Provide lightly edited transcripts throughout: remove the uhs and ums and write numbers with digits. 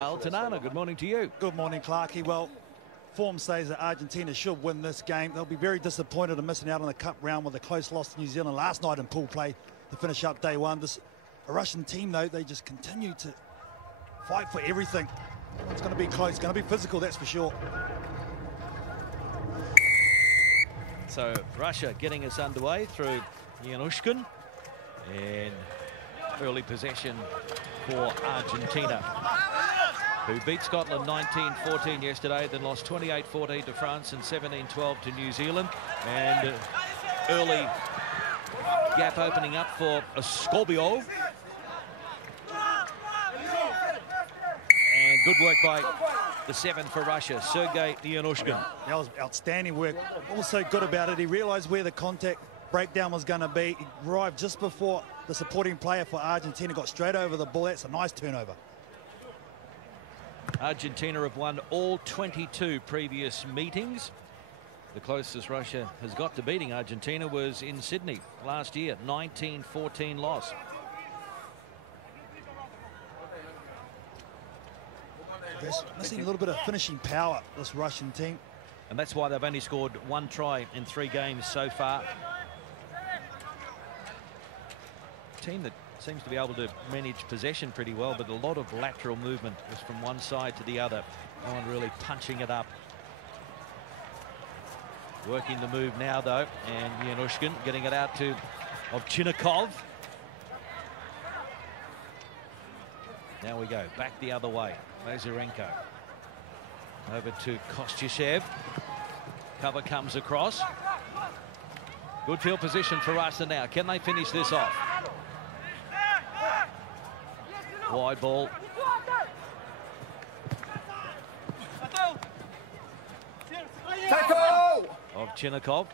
Tanana, good morning to you. Good morning, Clarkie. Well, form says that Argentina should win this game. They'll be very disappointed in missing out on the cup round with a close loss to New Zealand last night in pool play to finish up day one. A Russian team, though, they just continue to fight for everything. It's going to be close, it's going to be physical, that's for sure. So Russia getting us underway through Yanushkin, and early possession for Argentina, who beat Scotland 19-14 yesterday, then lost 28-14 to France and 17-12 to New Zealand. And early gap opening up for Scorbio. And good work by the 7 for Russia, Sergei Yanushkin. That was outstanding work. Also good about it, he realised where the contact breakdown was going to be. He arrived just before the supporting player for Argentina got straight over the ball. That's a nice turnover. Argentina have won all 22 previous meetings. The closest Russia has got to beating Argentina was in Sydney last year, 19-14 loss. They're missing a little bit of finishing power, this Russian team. And that's why they've only scored 1 try in 3 games so far. Team that seems to be able to manage possession pretty well, but a lot of lateral movement just from one side to the other. No one really punching it up. Working the move now, though, and Yanushkin getting it out to Ovchinnikov. Now we go back the other way. Lazarenko over to Kostyuchev. Cover comes across. Good field position for Russia now. Can they finish this off? Wide ball. Tackle! Ovchinnikov.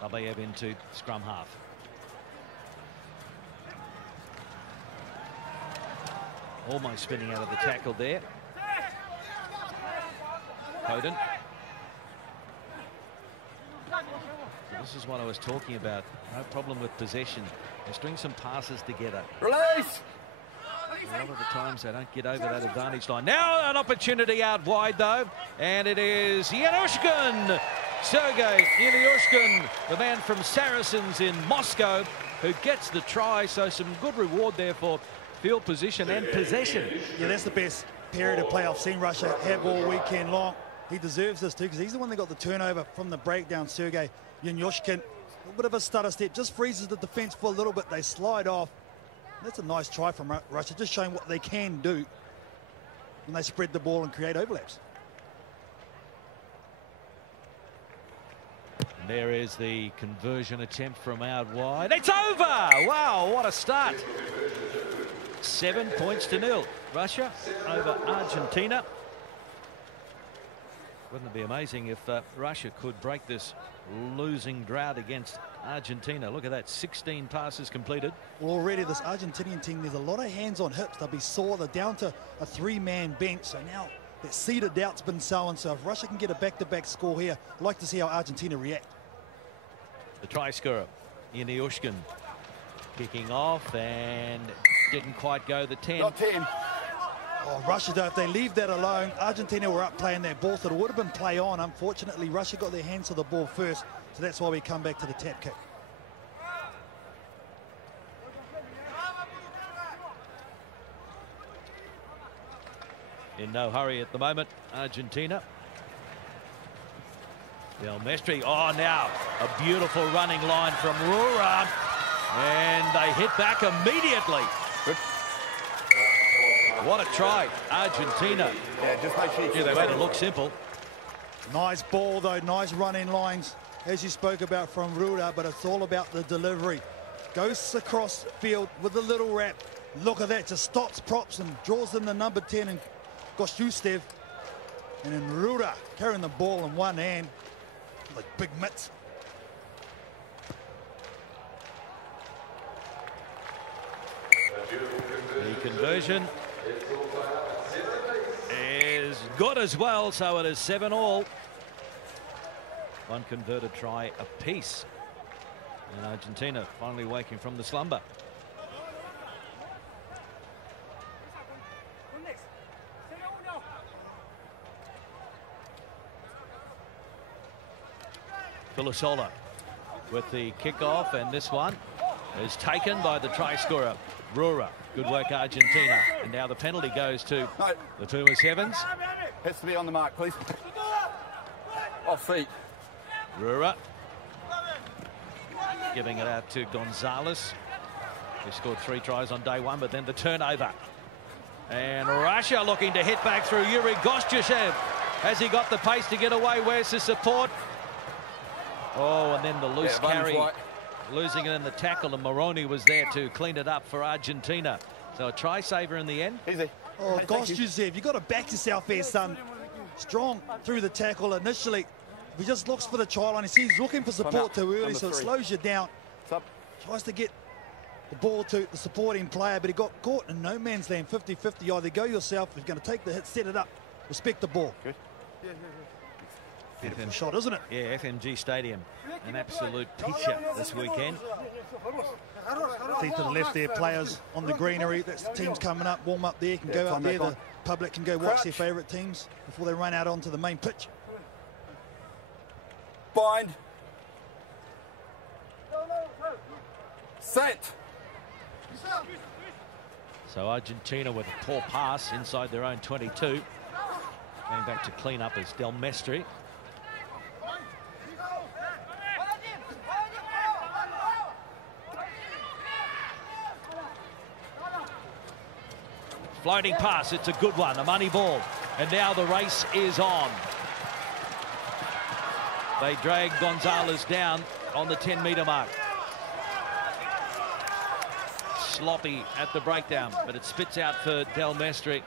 Babayev into scrum half. Almost spinning out of the tackle there. Foden. This is what I was talking about. No problem with possession. They're string some passes together. Release! A lot of the times they don't get over that advantage line. Now an opportunity out wide, though. And it is Yanushkin. Sergei Yanushkin, the man from Saracens in Moscow, who gets the try. So some good reward there for field position and possession. Yeah, that's the best period of play I've seen Russia have all weekend long. He deserves this too, because he's the one that got the turnover from the breakdown. Sergei Yanushkin, a little bit of a stutter step, just freezes the defense for a little bit. They slide off. That's a nice try from Russia, just showing what they can do when they spread the ball and create overlaps. And there is the conversion attempt from out wide. It's over! Wow, what a start. 7 points to 0. Russia over Argentina. Wouldn't it be amazing if Russia could break this losing drought against Argentina? Look at that, 16 passes completed. Well, already this Argentinian team, there's a lot of hands on hips. They'll be sore. They're down to a 3-man bench. So now that seed of doubt's been sown. So if Russia can get a back-to-back score here, I'd like to see how Argentina react. The try scorer, Yanushkin, kicking off and didn't quite go the 10. Not 10. Oh, Russia, though, if they leave that alone, Argentina were up playing that ball, so it would have been play on. Unfortunately, Russia got their hands to the ball first, so that's why we come back to the tap kick. In no hurry at the moment, Argentina. Del Mestre, oh, now a beautiful running line from Rura, and they hit back immediately. What a try, Argentina. Yeah, just make sure they made it look simple. Nice ball, though, nice running lines, as you spoke about from Rura, but it's all about the delivery. Goes across field with a little wrap. Look at that, just stops props and draws in the number 10 and Kostyuchev. And then Rura carrying the ball in one hand, like big mitts. The conversion is good as well, so it is 7-all. One converted try apiece. And Argentina finally waking from the slumber. Pilasola with the kickoff, and this one is taken by the try scorer, Rura. Good work, Argentina. And now the penalty goes to the Puma Sevens. Has to be on the mark, please. Off feet. Rura giving it out to Gonzalez, who scored 3 tries on day 1, but then the turnover. And Russia looking to hit back through Yuri Gostyshev. Has he got the pace to get away? Where's his support? Oh, and then the loose carry. Losing it in the tackle, and Moroni was there to clean it up for Argentina. So a try saver in the end. Easy. Oh, Gostyshev, you've got to back yourself there, son. Strong through the tackle initially. If he just looks for the try line, he's looking for support too early, so it slows you down. Tries to get the ball to the supporting player, but he got caught in no man's land, 50-50. Either go yourself, if you're going to take the hit, set it up, respect the ball. Good. Beautiful shot, isn't it? Yeah, FMG Stadium, an absolute picture this weekend. See to the left there, players on the greenery. That's the teams coming up, warm up there, can go out there. The public can go watch their favourite teams before they run out onto the main pitch. Bind. Set. So Argentina with a poor pass inside their own 22. Going back to clean up is Del Mestre. Floating pass, it's a good one, a money ball. And now the race is on. They drag Gonzalez down on the 10-metre mark. Sloppy at the breakdown, but it spits out for Del Mestre.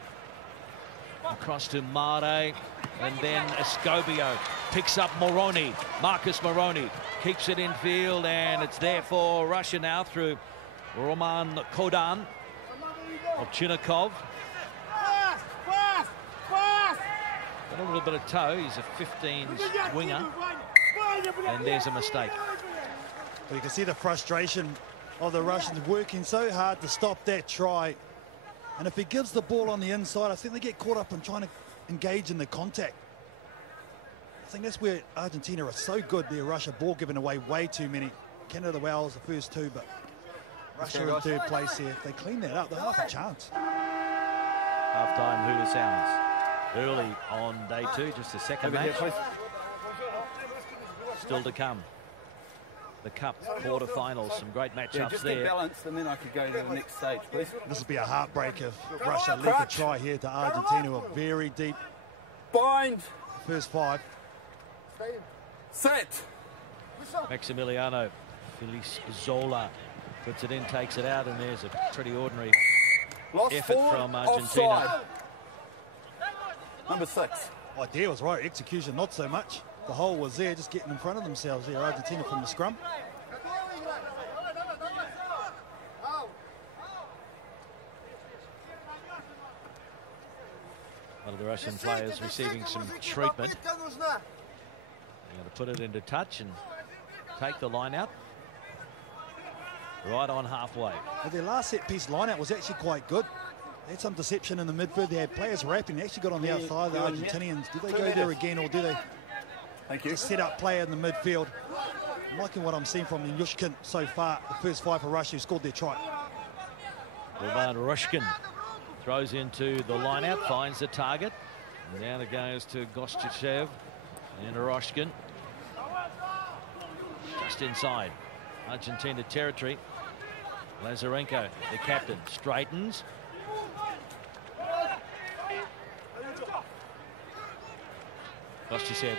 Across to Mare, and then Escobio picks up Moroni. Marcus Moroni keeps it in field, and it's there for Russia now through Roman Kodan of Chinnikov. Got a little bit of toe. He's a 15s winger, and there's a mistake. Well, you can see the frustration of the Russians working so hard to stop that try. And if he gives the ball on the inside, I think they get caught up in trying to engage in the contact. I think that's where Argentina are so good there. Russia ball giving away way too many. Canada, Wales, the first 2, but Russia in 3rd place here. If they clean that up, they'll have a chance. Half-time hooter sounds early on day 2, just the second match. Still to come. The Cup quarterfinals, some great matchups just there. Balanced, and then I could go to the next stage, please. This would be a heartbreak if Russia leak a try here to Argentina, who are very deep. Bind. First 5. Set. Maximiliano Feliz Zola puts it in, takes it out, and there's a pretty ordinary effort from Argentina. Offside. Number 6. Idea was right, execution not so much. The hole was there, just getting in front of themselves there, Argentina from the scrum. One of the Russian players receiving some treatment. They're going to put it into touch and take the line out. Right on halfway. Well, their last set piece line out was actually quite good. They had some deception in the midfield. They had players wrapping. They actually got on the outside, the Argentinians. Do they go there again, or do they just set up player in the midfield? I'm liking what I'm seeing from Yushkin so far. The first 5 for Russia who scored their try. Roman Rushkin throws into the line-out, finds the target. And down it goes to Gostyshev and Rushkin. Just inside Argentina territory. Lazarenko, the captain, straightens. Gostyshev.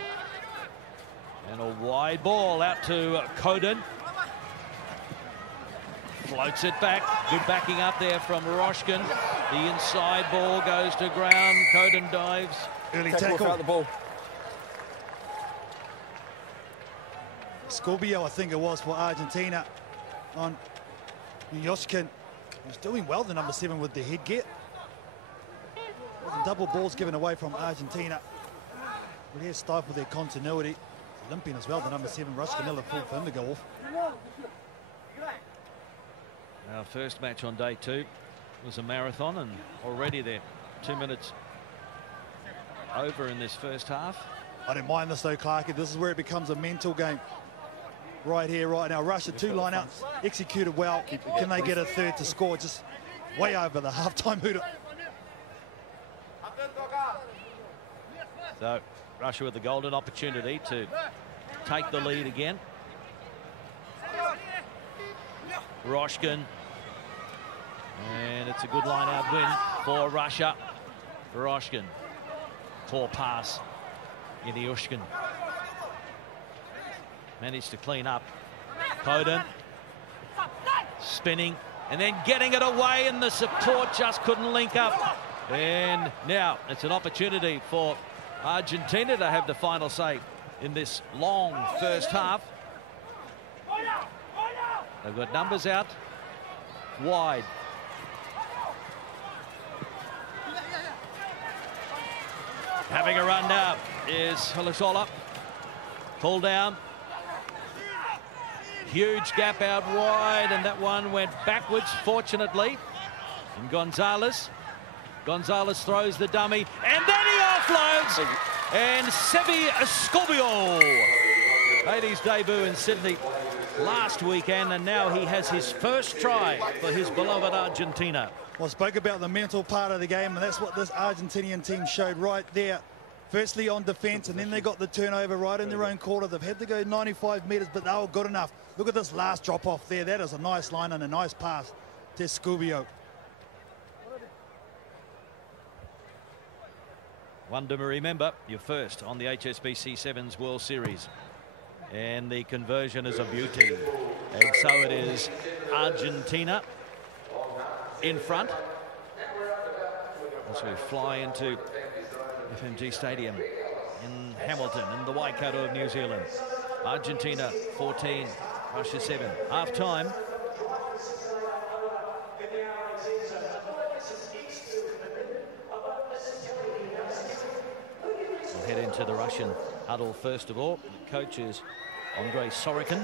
And a wide ball out to Kodan. Floats it back. Good backing up there from Roshkin. The inside ball goes to ground. Kodan dives. Early tackle. Out the ball. Scorbio, I think it was, for Argentina on Yoshkin. He was doing well, the number 7, with the headgear. Double balls given away from Argentina. But he has stifled their continuity. Limping as well, the number 7, Rushkin, full for him to go off. Our first match on day 2 was a marathon, and already they're 2 minutes over in this first half. I don't mind this though, Clarky. This is where it becomes a mental game. right here, right now. Russia, 2 line-outs, executed well. Can they get a third to score? Just way over the half-time hooter. So Russia with the golden opportunity to take the lead again. Roshkin. And it's a good line-out win for Russia. Roshkin. Poor pass in the Ushkin. Managed to clean up. Poden. Spinning. And then getting it away, and the support just couldn't link up. And now it's an opportunity for Argentina to have the final say in this long first half. They've got numbers out wide. Having a run now is Holosola. Pull down. Huge gap out wide, and that one went backwards, fortunately. And Gonzalez throws the dummy, and then he offloads. And Sevi Escobio made his debut in Sydney last weekend, and now he has his first try for his beloved Argentina. Well, I spoke about the mental part of the game, and that's what this Argentinian team showed right there. Firstly on defence, and then they got the turnover right in their own quarter. They've had to go 95 metres, but they were good enough. Look at this last drop off there. That is a nice line and a nice pass to Escobio. One to remember, your first on the HSBC Sevens World Series. And the conversion is a beauty. And so it is Argentina in front. As we fly into FMG Stadium in Hamilton, in the Waikato of New Zealand. Argentina 14, Russia 7. Half time. We'll head into the Russian huddle first of all. The coach is Andrei Sorokin.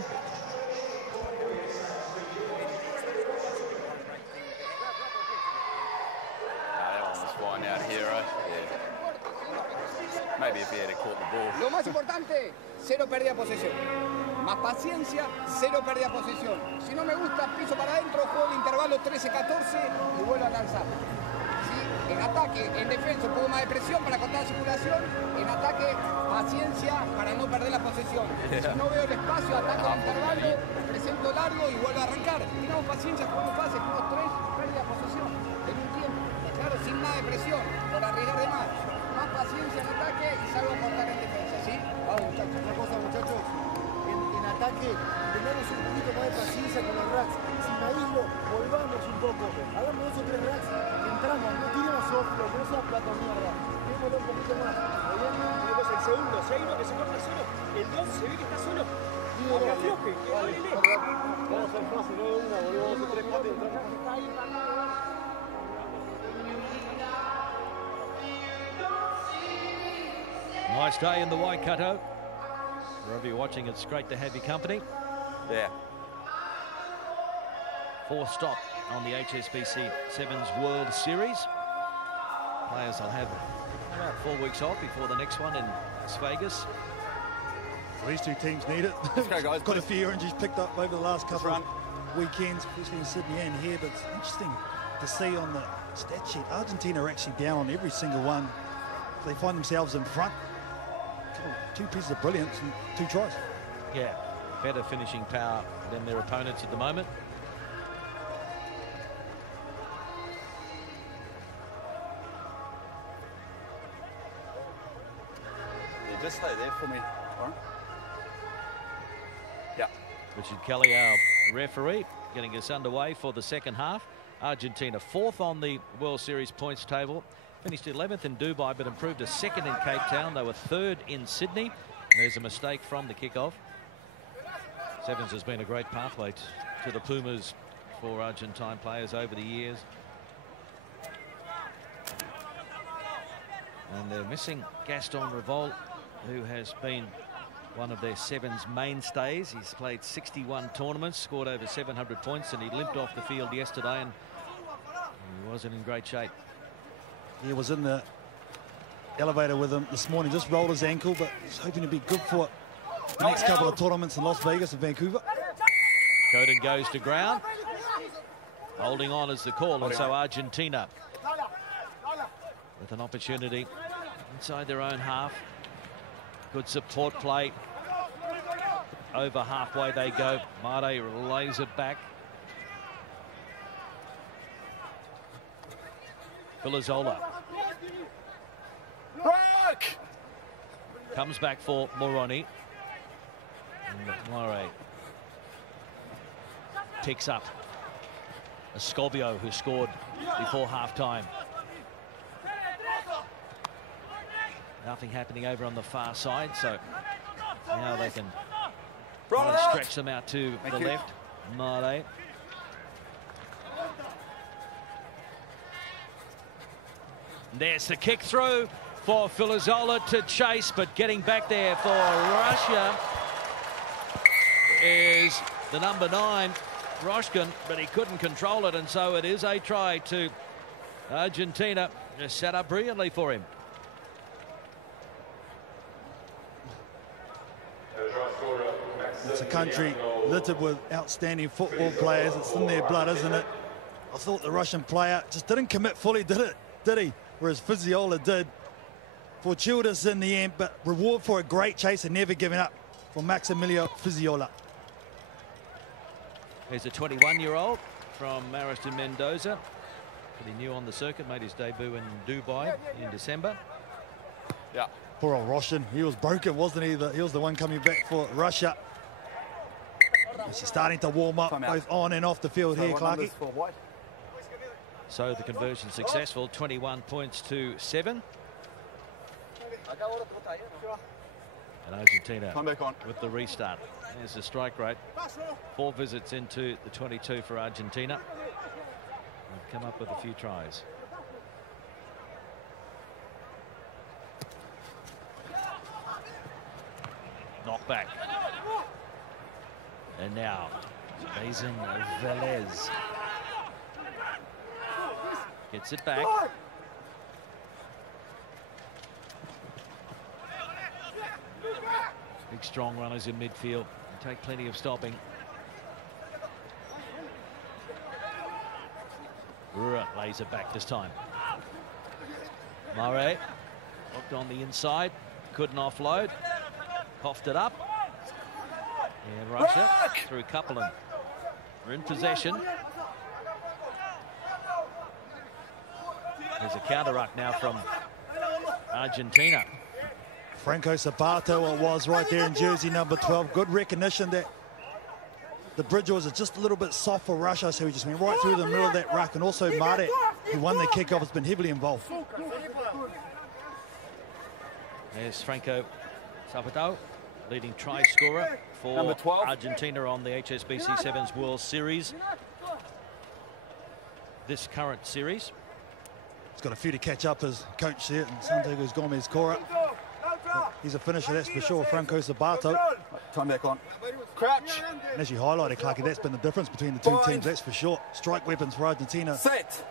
That one was flying out here, right? Yeah. Maybe if he had caught the ball. Lo más importante, 0 pérdida de posesión. Más paciencia, 0 pérdida de posesión. Si no me gusta, piso para adentro, juego el intervalo 13-14 y vuelvo a lanzar. ¿Sí? En ataque, en defensa, un poco más de presión para cortar la circulación. En ataque, paciencia para no perder la posesión. Si no veo el espacio, ataco el intervalo, presento largo y vuelvo a arrancar. Tengamos paciencia, jugamos fácil, jugamos 3 pérdidas de posesión en un tiempo. Claro, sin nada de presión, por arriesgar de más. Más paciencia en ataque y salgo a cortar en defensa, ¿sí? Vamos, muchachos, una cosa, muchachos. En ataque, tengamos un poquito más de paciencia con los racks. Sin aíslo, volvamos un poco. Hagamos 2 o 3 racks, entramos, no tiremos soflo, no sea plata mierda. Démosle un poquito más. ¿Bien? Una cosa, el segundo, si hay uno que se corta solo, el 2 se ve que está solo. Que afloje, que háblele. Vamos a hacer fácil, no de una, volvemos 2 o 3 patas y entramos. Nice day in the Waikato. Wherever you're watching, it's great to have your company. Yeah. 4th stop on the HSBC Sevens World Series. Players will have about 4 weeks off before the next one in Las Vegas. These two teams need it. Let's go, guys. Got a few injuries picked up over the last couple of weekends, especially in Sydney and here, but it's interesting to see on the stat sheet, Argentina are actually down on every single one. They find themselves in front. 2 pieces of brilliance and 2 tries. Yeah, better finishing power than their opponents at the moment. Yeah, just stay there for me, Warren. Yeah. Richard Kelly, our referee, getting us underway for the second half. Argentina 4th on the World Series points table. Finished 11th in Dubai, but improved to 2nd in Cape Town. They were 3rd in Sydney. There's a mistake from the kickoff. Sevens has been a great pathway to the Pumas for Argentine players over the years. And they're missing Gaston Revol, who has been one of their Sevens mainstays. He's played 61 tournaments, scored over 700 points, and he limped off the field yesterday, and he wasn't in great shape. He was in the elevator with him this morning, just rolled his ankle, but he's hoping to be good for the next couple of tournaments in Las Vegas and Vancouver. Coden goes to ground. Holding on is the call, and so Argentina with an opportunity inside their own half. Good support play. Over halfway they go. Mate lays it back. Villazola comes back for Moroni. And Mare picks up Escobio, who scored before half-time. Nothing happening over on the far side, so now they can stretch them out to the left. Mare. There's the kick through for Villazola to chase, but getting back there for Russia is the number 9, Roshkin, but he couldn't control it, and so it is a try to Argentina. Just set up brilliantly for him. It's a country littered with outstanding football players. It's in their blood, isn't it? I thought the Russian player just didn't commit fully, did he? Whereas Fiziola did. Fortuitous in the end, but reward for a great chase and never giving up for Maximilio Fiziola. Here's a 21-year-old from Mariston Mendoza. Pretty new on the circuit, made his debut in Dubai in December. Yeah. Poor old Roshan, he was broken, wasn't he? He was the one coming back for Russia. She's starting to warm up both on and off the field here, Clarkie. So the conversion successful, 21 points to 7. And Argentina with the restart. There's the strike rate. 4 visits into the 22 for Argentina. They've come up with a few tries. Knock back. And now, Mason Velez gets it back. Big strong runners in midfield. Take plenty of stopping. Lays it back this time. Mare looked on the inside, couldn't offload. Coughed it up. And Russia through Coupland. We're in possession. There's a counter ruck now from Argentina. Franco Sabato was right there in jersey number 12. Good recognition that the bridge was just a little bit soft for Russia, so he just went right through the middle of that ruck. And also Mare, who won the kickoff, has been heavily involved. There's Franco Sabato, leading try scorer for Argentina on the HSBC Sevens World Series. This current series. He's got a few to catch up, as coach here, and Santiago Gomez Cora. He's a finisher, that's for sure, Franco Sabato. Time back on. Crouch. And as you highlighted, Clarkie, that's been the difference between the two teams, that's for sure. Strike weapons for Argentina. Set.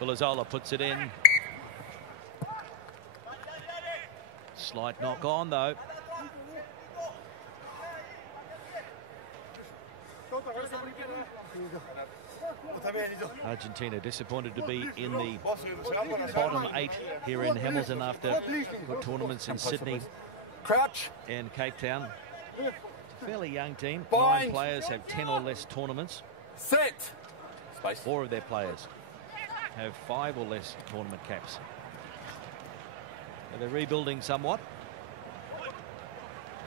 Villazola puts it in. Slight knock on, though. Argentina disappointed to be in the bottom 8 here in Hamilton after good tournaments in Sydney and Cape Town. It's a fairly young team. 9 players have 10 or less tournaments. Set. 4 of their players have 5 or less tournament caps. So they're rebuilding somewhat.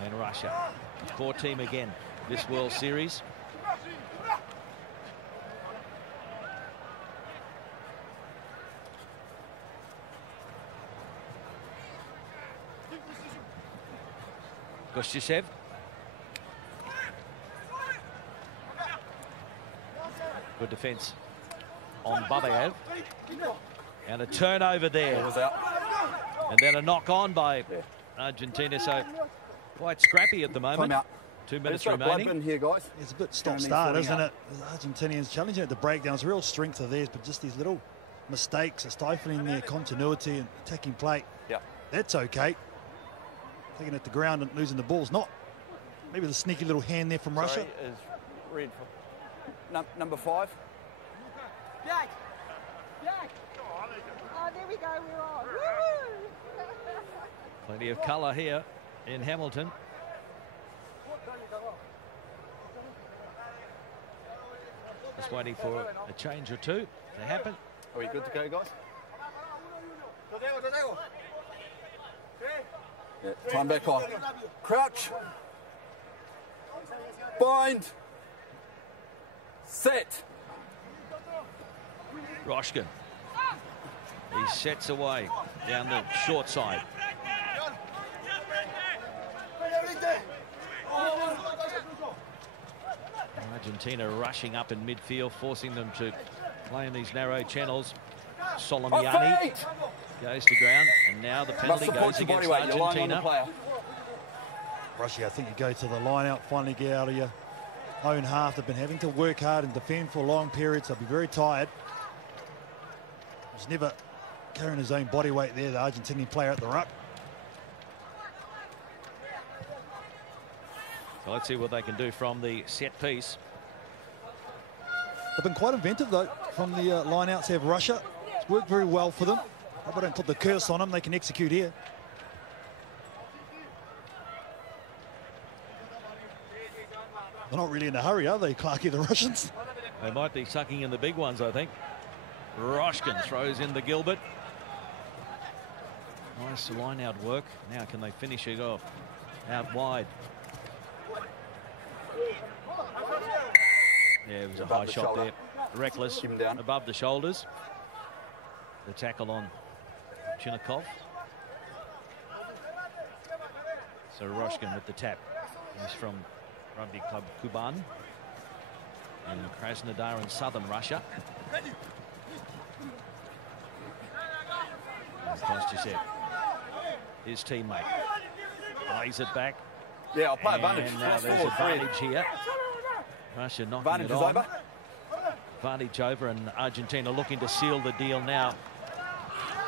And Russia, core team again this World Series. Gostyasev. Good defence on Babayev. And a turnover there. And then a knock on by Argentina. So quite scrappy at the moment. 2 minutes remaining. Here, guys. It's a bit stop-start, isn't it? The Argentinians challenging at the breakdown. It's a real strength of theirs, but just these little mistakes are stifling their continuity and attacking play. Yeah. That's okay. taking it to ground and losing the balls. Not maybe the sneaky little hand there from Russia. Is red for number 5. Jack. Oh, there we go. We're on. Woo! Plenty of colour here in Hamilton. Just waiting for a change or two to happen. Are we good to go, guys? Yeah, time back on. Crouch. Bind. Set. Roshkin. He sets away down the short side. Argentina rushing up in midfield, forcing them to play in these narrow channels. Solomyani goes to ground, and now the penalty goes against Argentina. Russia, I think you go to the line out, finally get out of your own half. They've been having to work hard and defend for long periods. They'll be very tired. He's never carrying his own body weight there, the Argentinian player at the ruck. So let's see what they can do from the set piece. They've been quite inventive, though, from the line outs here of Russia. It's worked very well for them. Hope I don't put the curse on them. They can execute here. They're not really in a hurry, are they, Clarkie, the Russians? They might be sucking in the big ones, I think. Roshkin throws in the Gilbert. Nice line out work. Now can they finish it off out wide? Yeah, it was a high shot there. Reckless, above the shoulders. The tackle on Chinnikov. So Roshkin with the tap. He's from Rugby Club Kuban in Krasnodar in southern Russia. Kostyusev, his teammate, lays it back. Yeah, I'll play advantage. And now there's advantage here. Russia knocking it on. Over. Advantage over, and Argentina looking to seal the deal now.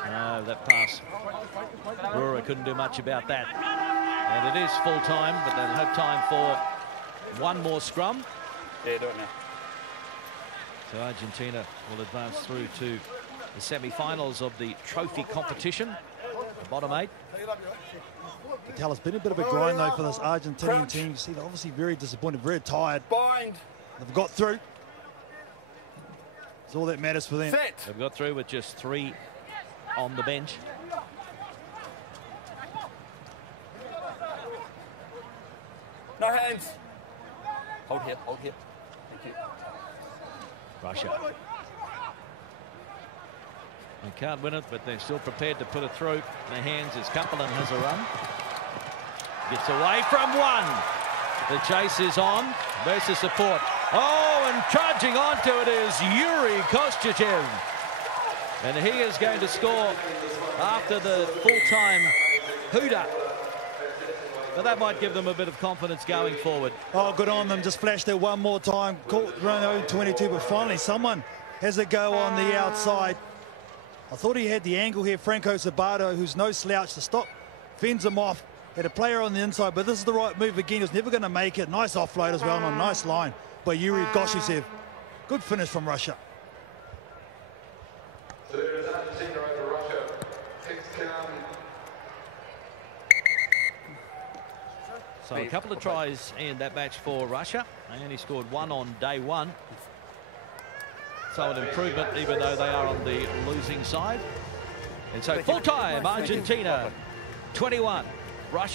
No, that pass. Brewer couldn't do much about that. And it is full time, but they'll have time for one more scrum. Yeah, do it now. So Argentina will advance through to the semi-finals of the trophy competition, the bottom 8. You can tell it's been a bit of a grind, though, for this Argentinian team. You see, they're obviously very disappointed, very tired. Bind. They've got through. That's all that matters for them. Set. They've got through with just 3 on the bench. No hands. Hold here, hold here. Thank you. Russia. They can't win it, but they're still prepared to put it through their hands as Kaplan has a run. Gets away from one. The chase is on versus support. Oh, and charging onto it is Yuri Kostyusev. And he is going to score after the full-time hooter. But that might give them a bit of confidence going forward. Oh, good on them. Just flashed it one more time. Caught round 22, but finally someone has a go on the outside. I thought he had the angle here, Franco Sabato, who's no slouch to stop. Fends him off. Had a player on the inside, but this is the right move again. He was never going to make it. Nice offload as well, and a nice line by Yuri Kostyusev. Good finish from Russia. So a couple of tries in that match for Russia. They only scored 1 on day 1. So an improvement, even though they are on the losing side. And so full-time, Argentina 21.